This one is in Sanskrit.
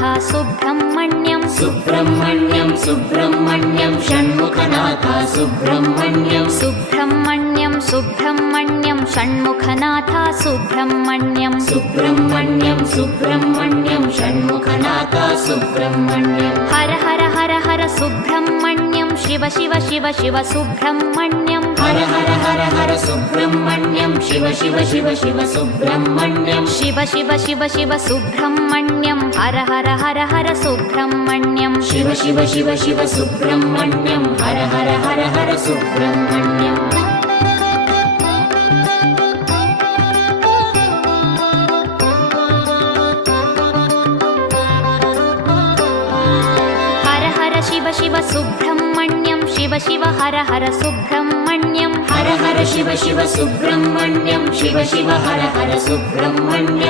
सुब्रह्मण्यं सुब्रह्मण्यं सुब्रह्मण्यं षण्मुखनाथ सुब्रह्मण्यं सुब्रह्मण्यं सुब्रह्मण्यं षण्मुखनाथ सुब्रह्मण्यं सुब्रह्मण्यं सुब्रह्मण्यं षण्मुखनाथ सुब्रह्मण्यं हर हर हर हर सुब्रह्मण्यं शिव शिव शिव शिव सुब्रह्मण्यं हर हर हर हर सुब्रह्मण्यं शिव शिव शिव शिव सुब्रह्मण्यं शिव शिव शिव शिव सुब्रह्मण्यं हर हर हर हर सुब्रह्मण्यं शिव शिव शिव शिव सुब्रह्मण्यं हर हर हर हर सुब्रह्मण्यं हर हर शिव शिव सुब्रह्मण्यं शिव शिव हर हर सुब्रह्मण्यं हर हर शिव शिव सुब्रह्मण्यं शिव शिव हर हर सुब्रह्मण्यं